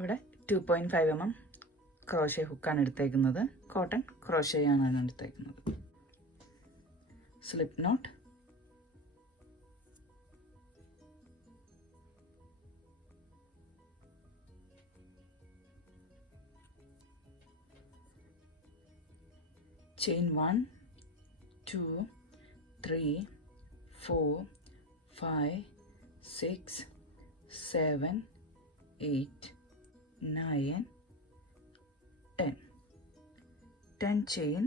ഇവിടെ 2.5 mm crochet ഹുക്കാണ് എടുത്തേക്കുന്നത്. കോട്ടൺ ക്രോഷയാണ് എടുത്തേക്കുന്നത്. Slip note, chain 1 2 3 4 5 6 7 8 9 10 chain.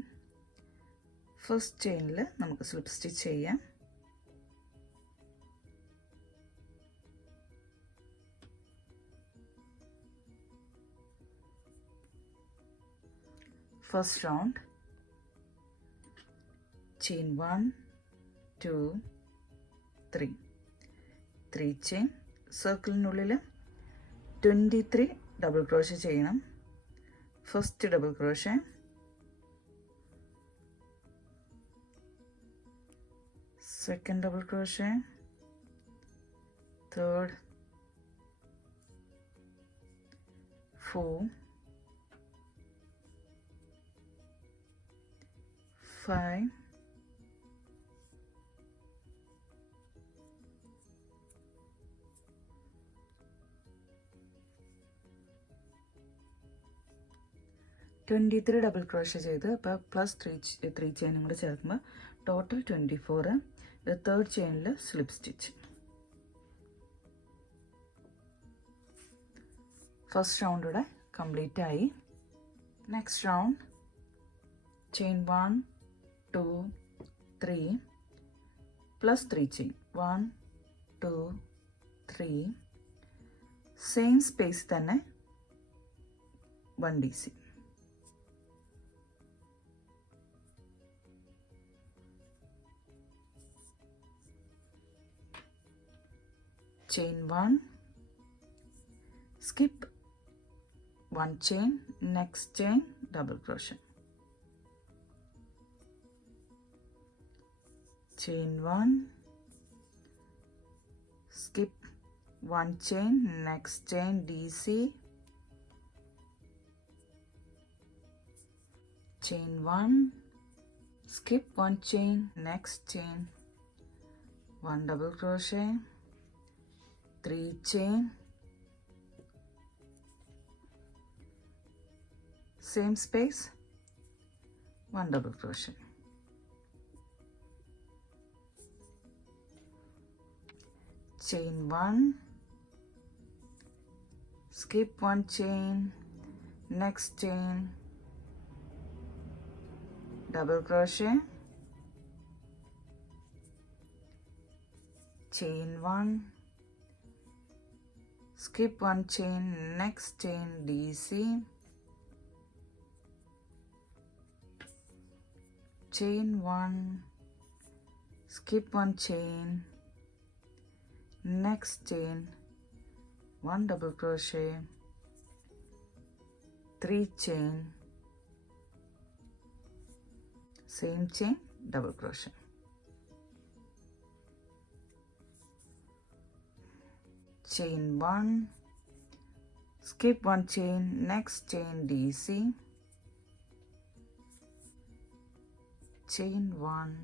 First ചെയിനിൽ നമുക്ക് സ്ലിപ്പ് സ്റ്റിച്ച് ചെയ്യാം. First round chain 1 2 3 chain. സർക്കിളിനുള്ളിൽ 23 ഡബിൾ ക്രോഷേ ചെയ്യണം. First double crochet, second double crochet, third, 4 5 23 double crochet ചെയ്ത് ഇപ്പോൾ പ്ലസ് 3 ചെയിനും കൂടെ ചേർക്കുമ്പോൾ ടോട്ടൽ 24. തേർഡ് ചെയിനിൽ സ്ലിപ്പ് സ്റ്റിച്ച്. ഫസ്റ്റ് റൗണ്ട് ഇവിടെ കംപ്ലീറ്റ് ആയി. Next round chain 1 2 3 plus 3 chain 1 2 3 same space തന്നെ 1 DC. chain 1, skip 1 chain, next chain double crochet, chain 1, skip 1 chain, next chain DC, chain 1, skip 1 chain, next chain 1 double crochet, 3 chain, same space 1 double crochet, chain 1, skip 1 chain, next chain double crochet, chain 1, skip 1 chain, next chain DC, chain 1, skip 1 chain, next chain 1 double crochet, 3 chain, same chain double crochet, chain 1, skip 1 chain, next chain DC, chain 1,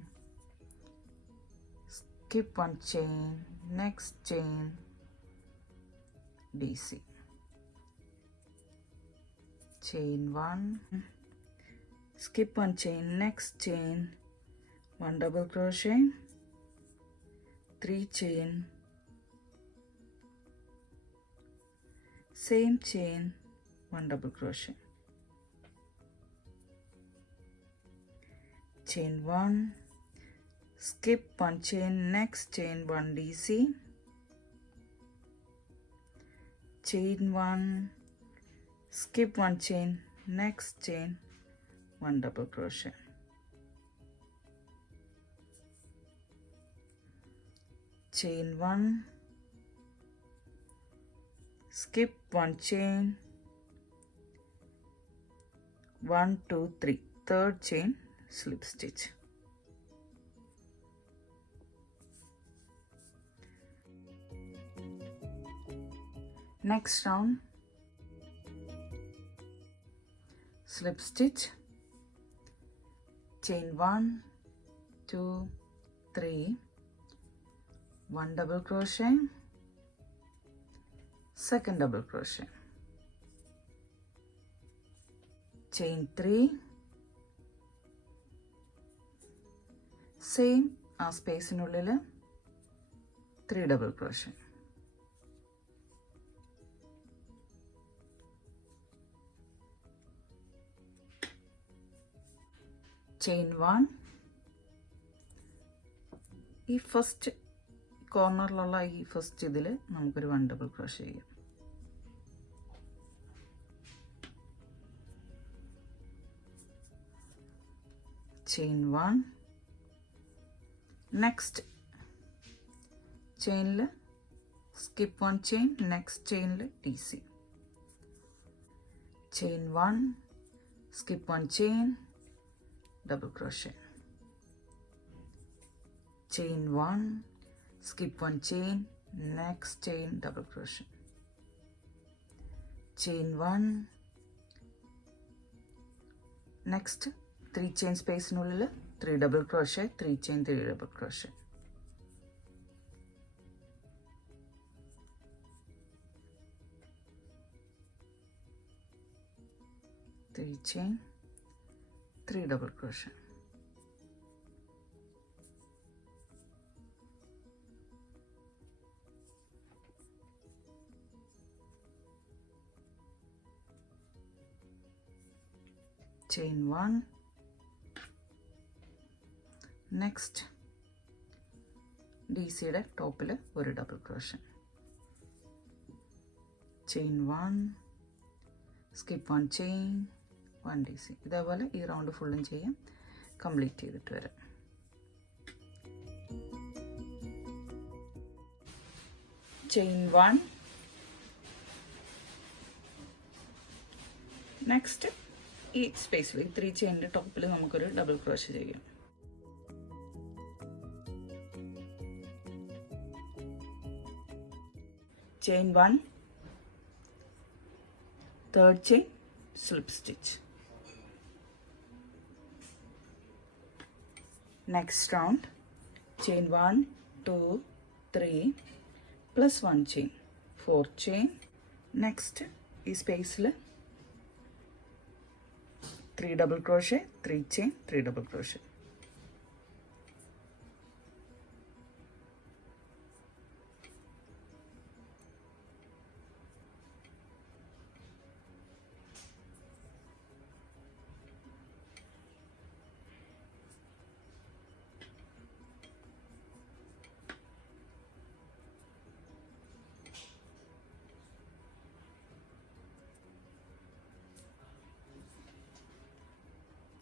skip 1 chain, next chain DC, chain 1, skip 1 chain, next chain 1 double crochet, 3 chain, same chain 1 double crochet, chain 1, skip 1 chain, next chain 1 DC, chain 1, skip 1 chain, next chain 1 double crochet, chain 1, skip 1 chain, 1 2 3, third chain slip stitch, next round slip stitch, chain 1 2 3, 1 double crochet, second double crochet, chain 3, same ആ സ്പേസിനുള്ളിൽ 3 double crochet, chain 1, ഈ ഫസ്റ്റ് കോർണറിലുള്ള ഈ ഫസ്റ്റ് ഇതിൽ നമുക്കൊരു 1 double crochet ചെയ്യാം. chain 1, next ചെയിനിൽ skip 1 chain, next ചെയിനിൽ DC, chain 1, skip 1 chain, double crochet, chain 1, skip 1 chain, next chain, double crochet, chain 1, next 3 chain space നുള്ളിൽ 3 double crochet, 3 chain, 3 double crochet, three chain, 3 double crochet, chain 1, നെക്സ്റ്റ് DCയുടെ ടോപ്പിൽ ഒരു double crochet, chain 1, സ്കിപ്പ് 1 ചെയിൻ, 1 DC. ഇതേപോലെ ഈ റൗണ്ട് ഫുള്ളും ചെയ്യാം, കംപ്ലീറ്റ് ചെയ്തിട്ട് വരാം. ചെയിൻ 1, നെക്സ്റ്റ് ഈ സ്പേസിൽ 3 ചെയിനിൻ്റെ ടോപ്പിൽ നമുക്കൊരു ഡബിൾ ക്രോഷേ ചെയ്യാം. chain 1, third chain, slip stitch. Next round, chain 1 2 3 plus 1 chain, 4 chain. Next ഈ സ്പേസിൽ 3 double crochet, 3 chain, 3 double crochet.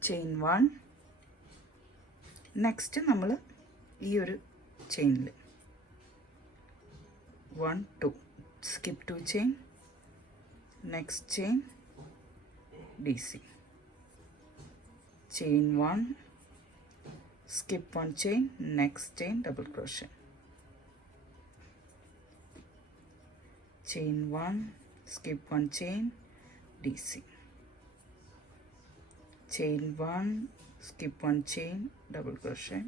ചെയിൻ 1, നെക്സ്റ്റ് നമ്മൾ ഈ ഒരു ചെയിനിൽ 1 2 സ്കിപ്പ് 2 chain, next chain DC, chain 1, സ്കിപ്പ് 1 chain, next chain double crochet, chain 1, സ്കിപ്പ് 1 chain, DC, chain 1, skip 1 chain, double crochet,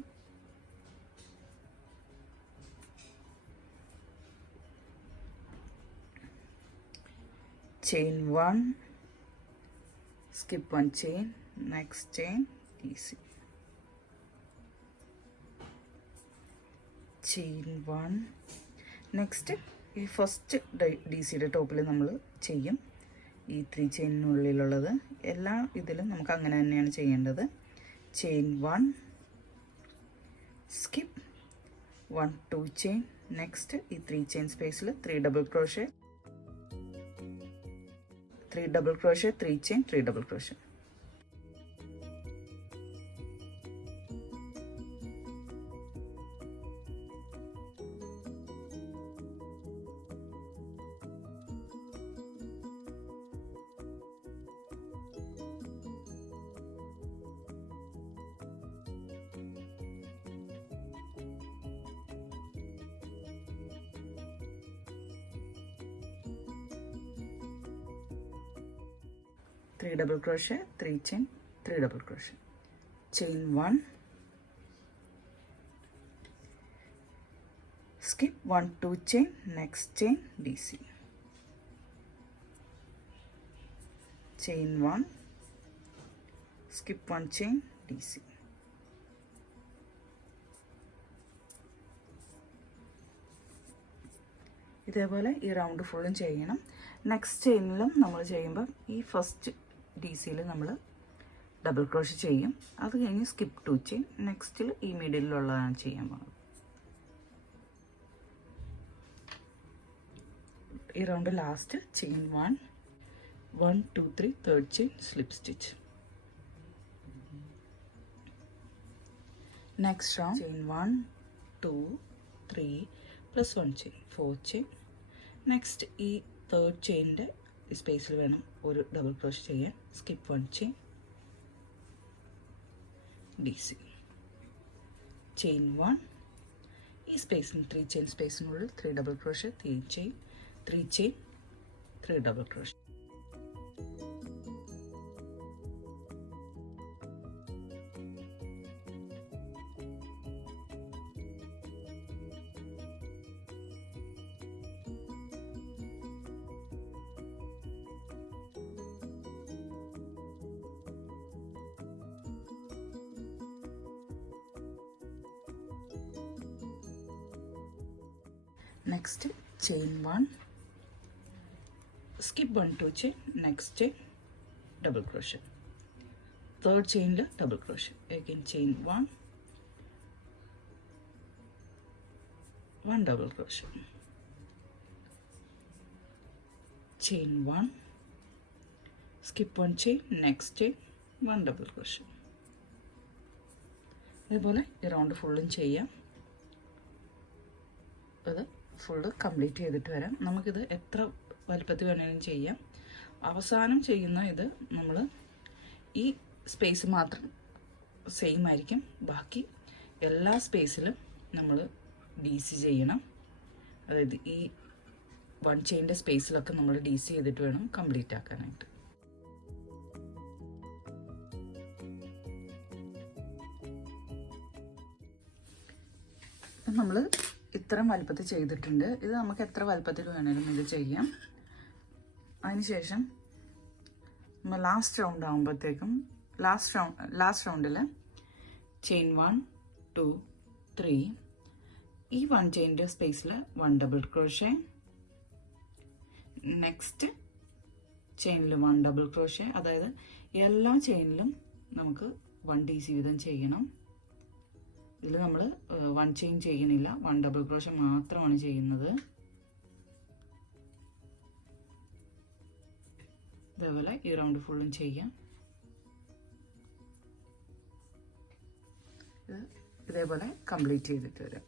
chain 1, skip 1 chain, next chain DC, chain 1, next ഈ ഫസ്റ്റ് DCയുടെ ടോപ്പിൽ നമ്മൾ ചെയ്യും ഈ 3 ചെയിനുള്ളിലുള്ളത്. എല്ലാ ഇതിലും നമുക്ക് അങ്ങനെ തന്നെയാണ് ചെയ്യേണ്ടത്. ചെയിൻ 1, സ്കിപ്പ് 1 2 ചെയിൻ, നെക്സ്റ്റ് ഈ 3 ചെയിൻ സ്പേസിൽ 3 double crochet, 3 double crochet, 3 chain, 3 double crochet. 3 double crochet, 3 chain, 3 double crochet, chain 1, skip 1 2 chain, next chain DC, chain 1, skip 1 chain DC. ഇതേപോലെ ഈ റൗണ്ട് ഫുള്ളും ചെയ്യണം. നെക്സ്റ്റ് ചെയിനിലും നമ്മൾ ചെയ്യുമ്പോൾ ഈ ഫസ്റ്റ് DC നമ്മൾ ഡബിൾ ക്രോഷ്യ ചെയ്യും. അത് കഴിഞ്ഞ് സ്കിപ്പ് 2 ചെയിൻ, നെക്സ്റ്റിൽ ഈ മിഡിലുള്ളതാണ് ചെയ്യാൻ പോകുന്നത്. ഈ round last chain 1 1 2 3 third chain slip stitch. Next round chain 1 2 3 plus 1 chain 4 chain. Next ഈ തേർഡ് ചെയിനിൻ്റെ സ്പേസിൽ വേണം ഒരു ഡബിൾ ക്രോഷ്യ ചെയ്യാൻ. സ്കിപ്പ് 1 ചെയിൻ DC, ചെയിൻ 1, ഈ സ്പേസിന് 3 ചെയിൻ സ്പേസിനുള്ളിൽ 3 double crochet, 3 chain 3 chain 3 double crochet. Next chain 1, skip 1 2 chain, next chain double crochet, third chain la double crochet, again chain 1 1 double crochet, chain 1, skip 1 chain, next chain 1 double crochet. ഇതുപോലെ ഈ റൗണ്ട് ഫുള്ളും ചെയ്യാം. അത് full complete ചെയ്തിട്ട് വരാം. നമുക്കിത് എത്ര വലുപ്പത്തിൽ വേണമെങ്കിലും ചെയ്യാം. അവസാനം ചെയ്യുന്ന ഇത് നമ്മൾ ഈ സ്പേസ് മാത്രം സെയിം ആയിരിക്കും. ബാക്കി എല്ലാ സ്പേസിലും നമ്മൾ DC ചെയ്യണം. അതായത് ഈ 1 ചെയിൻ്റെ സ്പേസിലൊക്കെ നമ്മൾ DC ചെയ്തിട്ട് വേണം കംപ്ലീറ്റ് ആക്കാനായിട്ട്. നമ്മൾ ഇത്രയും വലുപ്പത്തിൽ ചെയ്തിട്ടുണ്ട്. ഇത് നമുക്ക് എത്ര വലുപ്പത്തിൽ വേണമെങ്കിലും ഇത് ചെയ്യാം. അതിനുശേഷം നമ്മൾ ലാസ്റ്റ് റൗണ്ട് ആകുമ്പോഴത്തേക്കും ലാസ്റ്റ് റൗണ്ടിൽ ചെയിൻ 1 2 3 ഈ 1 ചെയിൻ്റെ സ്പേസിൽ 1 ഡബിൾ ക്രോഷ്യ, നെക്സ്റ്റ് ചെയിനിൽ 1 ഡബിൾ ക്രോഷ്യ. അതായത് എല്ലാ ചെയിനിലും നമുക്ക് 1 DC വീതം ചെയ്യണം. ഇതിൽ നമ്മൾ 1 ചെയിൻ ചെയ്യണില്ല, 1 ഡബിൾ ക്രോഷ്യ മാത്രമാണ് ചെയ്യുന്നത്. ഇതേപോലെ ഈ റൗണ്ട് ഫുള്ളും ചെയ്യാം. ഇതേപോലെ കംപ്ലീറ്റ് ചെയ്തിട്ട് വരാം.